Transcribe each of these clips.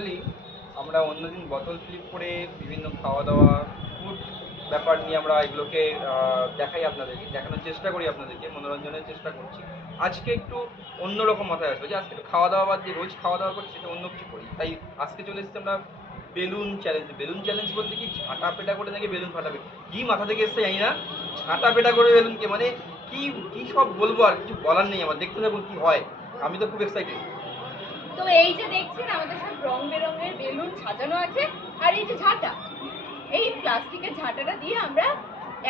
Actually আমরা অন্যদিন বোতল ফ্লিপ করে বিভিন্ন খাওয়া দাওয়া ফুড ব্যাপার নিয়ে আমরা এগুলোকে দেখাই আপনাদেরকে, দেখানোর চেষ্টা করি, আপনাদেরকে মনোরঞ্জনের চেষ্টা করছি। আজকে একটু অন্যরকম মাথায় আসবে যে আজকে একটু খাওয়া দাওয়া বাদ দিয়ে রোজ খাওয়া দাওয়া করছি, সেটা অন্য কিছু করি। তাই আজকে চলে এসেছি আমরা বেলুন চ্যালেঞ্জ। বেলুন চ্যালেঞ্জ বলতে কি ঝাঁটা পেটা করে নাকি বেলুন ফাটাবে, কি মাথা থেকে এসছে জানি না। ঝাঁটা পেটা করে বেলুনকে মানে কি কি সব বলবো, আর কিছু বলার নেই আমার। দেখতে থাকুন কি হয়, আমি তো খুব এক্সাইটেড। তো এই যে দেখছেন আমাদের সব রং বেরঙের বেলুন সাজানো আছে, আর এই যে ঝাঁটা, এই প্লাস্টিকের ঝাঁটাটা দিয়ে আমরা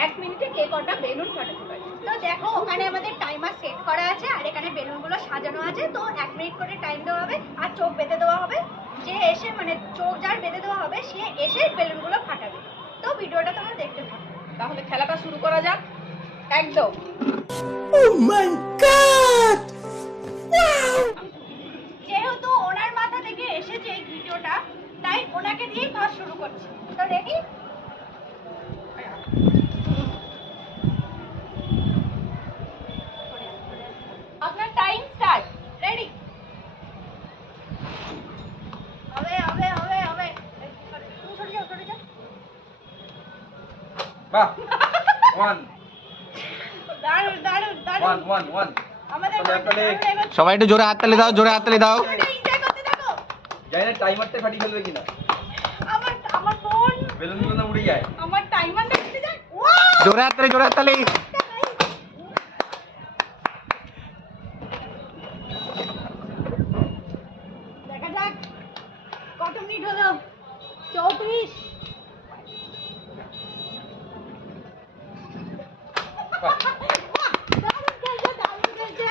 1 মিনিটে কে কটা বেলুন ফাটাতে পারি। তো দেখো ওখানে আমাদের টাইমার সেট করা আছে, আর এখানে বেলুনগুলো সাজানো আছে। তো 1 মিনিট করে টাইম দেওয়া হবে, আর চোখ বেঁধে দেওয়া হবে। যে এসে মানে চোখ যার বেঁধে দেওয়া হবে সে এসে বেলুনগুলো ফাটাবে। তো ভিডিওটা তোমরা দেখতে থাকো। তাহলে খেলাটা শুরু করা যাক। একদম। যেহেতু ওনার মাথা থেকে এসেছে এই ভিডিওটা, তাই ওনাকে দিয়েই ফার্স্ট শুরু করছি। তো রেডি? আপনার টাইম স্টার্ট। রেডি? হবে হবে হবে হবে। তুমি সরে যাও, সরে যাও। বাহ, ওয়ান দারুণ দারুণ ওয়ান দারুণ। One one. আমাদের সবাই একটু জোরে হাততালি দাও, জোরে হাততালি দাও। এনজয় করতে থাকো। জানি না টাইমারটা ফাটিয়ে ফেলবে কিনা, আমার আমার ফোন, বেলুনগুলো না উড়ে যায়। আমার টাইমার দেখতে যায়। ওয়াও! জোরে হাততালি, জোরে হাততালি। দেখা যাক কত মিনিট হলো। 34। বাহ, দারুণ খেলছে, দারুণ খেলছে।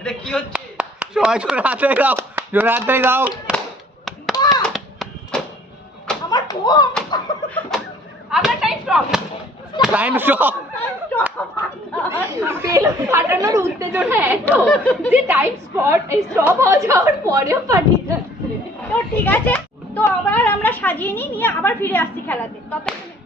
এটা কি হচ্ছে? সবাই জোরে হাততালি দাও, জোরে হাততালি দাও। বাহ! আমার ফোন। আপনার time stop. Time stop. Balloon ফাটানোর উত্তেজনা এত যে টাইম স্টপ হয়ে যাওয়ার পরেও ফাটিয়ে যাচ্ছে। তো ঠিক আছে, তো আবার আমরা সাজিয়ে নিয়ে আবার ফিরে আসছি খেলাতে। ততক্ষণে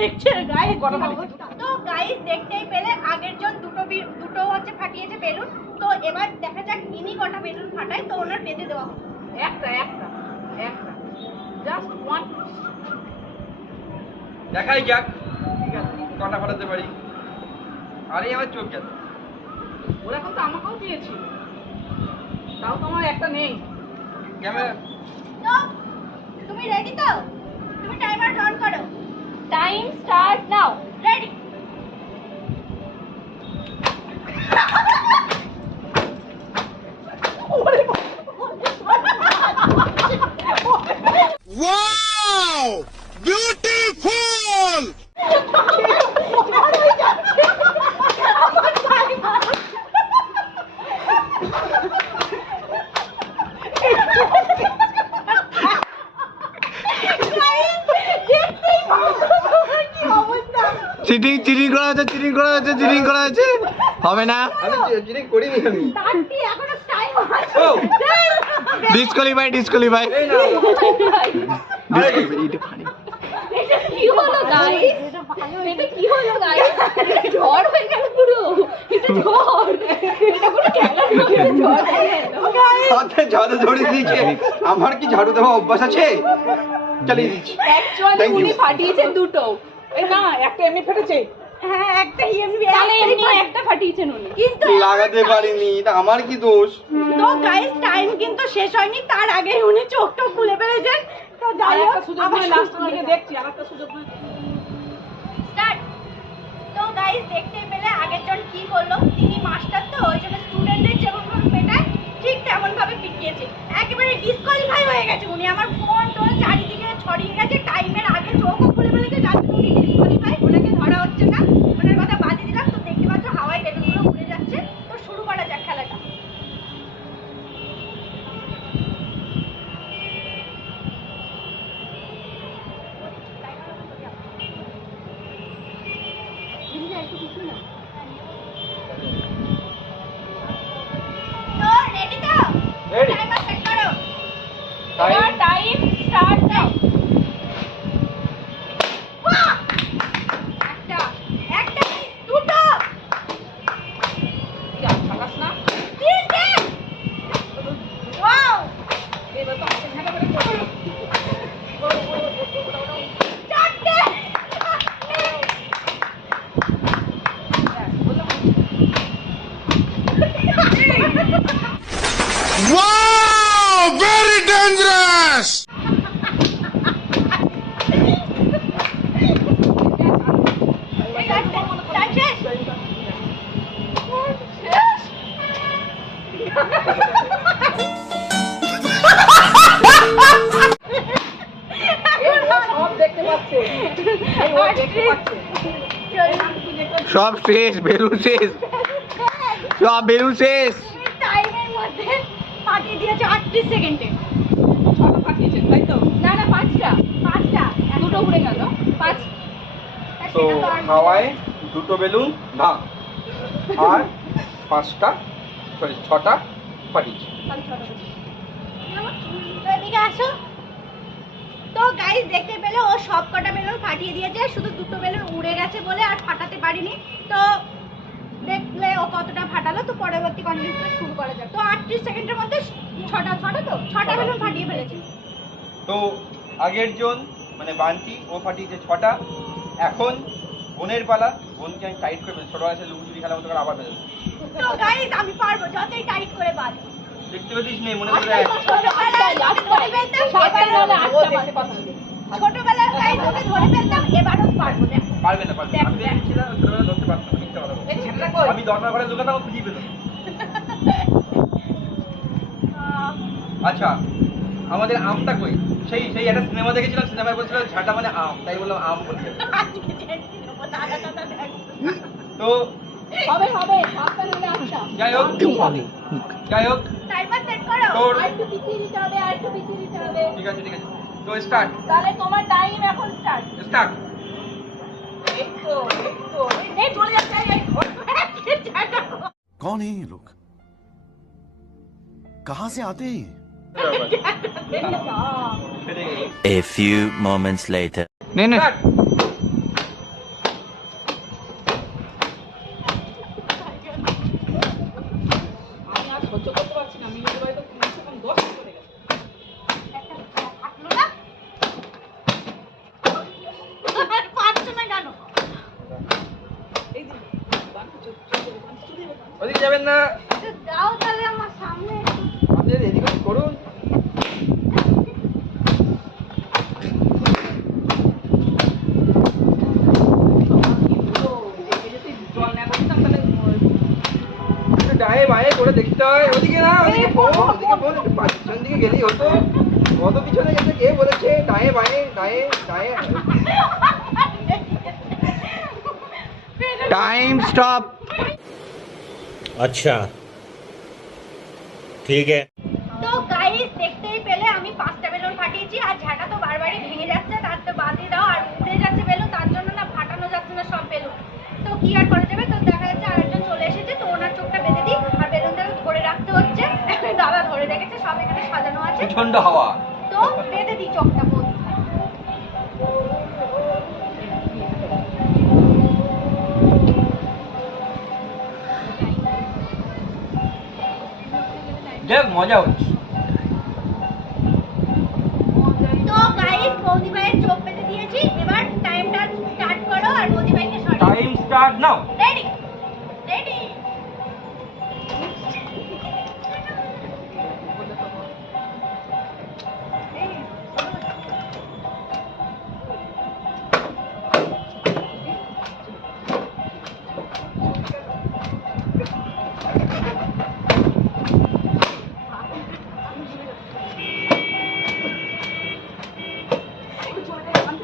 দেখছেন গাইস গরম অবস্থা। তো গাইস দেখতেই পেলে আগের জন দুটো হচ্ছে ফাটিয়েছে বেলুন। তো এবার দেখা যাক ইনি কটা বেলুন ফাটায়। তো ওনার বেঁধে দেওয়া হবে। একটা জাস্ট ওয়ান। দেখাই যাক কটা ফাটাতে পারি। আরে আমার চোখ গেল। ওরা কিন্তু আমাকেও দিয়েছিল, তাও তোমার একটা নেই। ক্যামেরা তো তুমি রেডি তো? তুমি টাইমার অন করো। Time start now. Ready? Wow! Beautiful! Cheating cheating করা হচ্ছে, চিটিং করা হচ্ছে, চিটিং করা হচ্ছে। হবে না। আমি চিটিং করিনি আমি। তারটি এখনো টাইম আছে। ও ডিসকোয়ালিফাই, ডিসকোয়ালিফাই। এই না, এটা কি হলো গাইস? এটা কি হলো গাইস? ঝড় হয়ে গেল পুরো। এটা ঝড়। এটা পুরো খেলা নয়, ঝড় হয়ে গেল। হাতে ঝাড়ু ধরে দিয়েছে। আমার কি ঝাড়ু দেওয়া অভ্যাস আছে? চালিয়ে দিচ্ছি। Actually Thank you. উনি ফাটিয়েছেন দুটো। এই না, একটা এমনি ফেটেছে। হ্যাঁ, একটা এমনি তাহলে এমনি একটা ফাটিয়েছেন উনি। কিন্তু লাগাতে পারিনি, এটা আমার কি দোষ? তো গাইস টাইম কিন্তু শেষ হয়নি, তার আগে উনি চোখটা খুলে ফেলেছেন। তো যাই হোক আবার লাস্ট দিকে দেখছি আরেকটা সুযোগ স্টার্ট। তো গাইস দেখতে পেলে আগের জন কি করলো, তিনি মাস্টার তো ওই জন্য স্টুডেন্টদের যেমন ভাবে পেটায় ঠিক তেমন ভাবে পিটিয়েছে। একেবারে ডিসকোয়ালিফাই হয়ে গেছে উনি। আমার ফোন টোন চারিদিকে ছড়িয়ে গেছে। টাইমের আগে চোখও খুলে ফেলেছে, যার জন্য উনি ডিসকোয়ালিফাই। ওনাকে ধরা হচ্ছে না, ওনার কথা বাদই দিলাম। তো দেখতে পাচ্ছ হাওয়ায় বেলুনগুলো উড়ে যাচ্ছে। তো শুরু করা যাক খেলাটা। তো রেডি তো? Ready. টাইমার সেট করো। এবার টাইম স্টার্ট নাও। সব শেষ, বেলুন শেষ, সব বেলুন শেষ। টাইমের মধ্যে ফাটিয়ে দিয়েছে 38 সেকেন্ডে। ছটা ফাটিয়েছে তাই তো? না না, পাঁচটা দুটো উড়ে গেল। 5। তো হাওয়ায় দুটো বেলুন না আর 5টা সরি 6টা ফাটিয়েছে। এদিকে আসো। তো গাইস দেখতে পেলে ও সব কটা বেলুন ফাটিয়ে দিয়েছে, শুধু দুটো বেলুন উড়ে গেছে বলে আর ফাটাতে পারিনি। তো দেখলে ও কতটা ফাটালো। তো পরবর্তী কন্টেস্টটা শুরু করা যাক। তো 38 সেকেন্ডের মধ্যে ছটা বেলুন ফাটিয়ে ফেলেছে। তো আগের জন মানে বান্টি ও ফাটিয়েছে 6টা। এখন বোনের পালা। বোনকে আমি টাইট করে ফেলছি, ছোট আছে লুকোচুরি খেলা মতো করে আবার ফেলছি। তো গাইস আমি পারবো, যতই টাইট করে বাঁধ। দেখতে পেতিস নেই মনে করে ছোটবেলায় গাইস ওকে ধরে ফেলতাম, এবারও পারবো। দেখ পারবে না আমি দেখছিলাম ছোটবেলা ধরতে পারতাম না, মিথ্যা কথা বলছি। আমি দরকার করে লুকাতাম খুঁজে পেতাম। আচ্ছা আমাদের আমটা কই? সেই সেই একটা সিনেমা দেখেছিলাম, সিনেমায় বলছিল ঝাঁটা মানে আম, তাই বললাম আম বলতে। আজকে ছেড়ে দেবো, দাদা দাদা দেখ। তো হবে সাতটা নাহলে আটটা। যাই হোক টাইমার সেট করো। তোর আর একটু পিছিয়ে দিতে হবে, আর একটু পিছিয়ে দিতে হবে। ঠিক আছে তো স্টার্ট তাহলে তোমার টাইম এখন স্টার্ট। স্টার্ট। এই চলে যাচ্ছে এই कौन है ये लोग? कहां से आते हैं? A few moments later. নে নে Start. আমি আর সহ্য করতে পারছি না। মিনিট বাড়িতে 10 সেকেন্ড চলে গেছে। কাটলো না? পারছো না কেন? এই যে বাকি চলে ওদিকে যাবেন না, একটু দাও তাহলে আমার সামনে। আপনাদের এদিকে করুন। জল না করতাম তাহলে একটু ডায়ে বায়ে করে দেখতে হয়। ওদিকে না, ওদিকে বোন, একটু পাঁচজন দিকে গেলেই হতো। কত পিছনে গেছে কে বলেছে? ডায়ে বায়ে ডায়ে ডায়ে। Time stop. अच्छा ठीक है। তো গাইস দেখতেই পেলে আমি 5টা বেলুন ফাটিয়েছি, আর ঝাঁটা তো বারবারই ভেঙে যাচ্ছে। তার তো বাদই দাও, আর উড়ে যাচ্ছে বেলুন, তার জন্য না ফাটানো যাচ্ছে না সব বেলুন। তো কি আর করা যাবে? তো দেখা যাচ্ছে আরেকজন চলে এসেছে, তো ওনার চোখটা বেঁধে দিই, আর বেলুনটা ধরে রাখতে হচ্ছে। দাদা ধরে রেখেছে, সব এখানে সাজানো আছে। প্রচন্ড হাওয়া। তো বেঁধে দিই চোখটা বল। যাক মজা হচ্ছে। তো গাইস বৌদি ভাইয়ের চোখ বেঁধে দিয়েছি, এবার টাইমটা স্টার্ট করো আর বৌদি ভাইকে সরিয়ে। Time start now. Ready ready.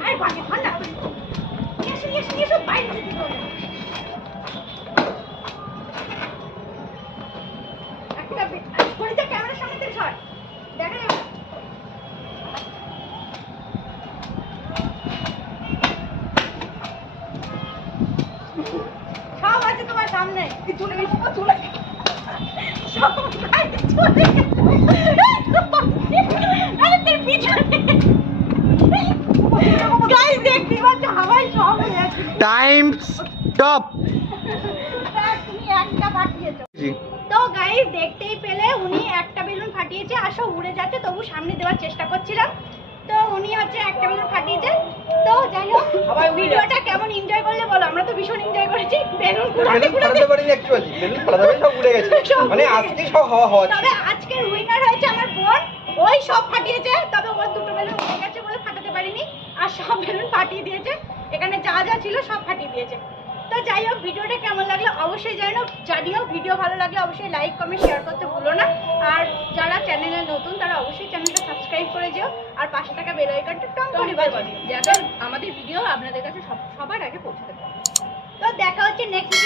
আরে ভাগে ভান্ডা এসো বাইরে যেতে হবে। একটা ঘড়িতে ক্যামেরার সামনে থেকে সর, দেখা যাবে। সব আছে তোমার সামনে। চলে গেছে চলে গেছে সব বাইরে চলে গেছে। আরে তোর পিছনে গাইস দেখতে পাচ্ছ হাওয়ায় সব হয়ে যাচ্ছে। Time stop. তুমি একটা ফাটিয়েছো। তো গাইস দেখতেই পেলে উনি একটা বেলুন ফাটিয়েছে, আর সব উড়ে যাচ্ছে, তবু সামনে দেওয়ার চেষ্টা করছিলাম। তো উনি হচ্ছে একটা বেলুন ফাটিয়েছে। তো যাই হোক, ভিডিওটা কেমন এনজয় করলে বলো? আমরা তো ভীষণ এনজয় করেছি। বেলুন বেলুন ফাটাতে পারিনি অ্যাকচুয়ালি, বেলুন ফাটাতে সব উড়ে গেছে। মানে আজকে সব হাওয়া হাওয়া ছিল। তবে আজকের উইনার হয়েছে আমার বোন। ওই সব ফাটিয়েছে, তবে ওর দুটো বেলুন উড়ে গেছে বলে ফাটাতে পারিনি, আর সব বেলুন ফাটিয়ে দিয়েছে। এখানে যা যা ছিল সব ফাটিয়ে দিয়েছে। তো যাই হোক, ভিডিওটা কেমন লাগলো অবশ্যই জানিও। ভিডিও ভালো লাগলে অবশ্যই লাইক কমেন্ট শেয়ার করতে ভুলো না। আর যারা চ্যানেলে নতুন তারা অবশ্যই চ্যানেলটা সাবস্ক্রাইব করে যেও, আর পাশে থাকা বেল আইকনটা টং করে বাজিও, যাতে আমাদের ভিডিও আপনাদের কাছে সবার আগে পৌঁছতে পারে। তো দেখা হচ্ছে হচ্ছে নেক্সট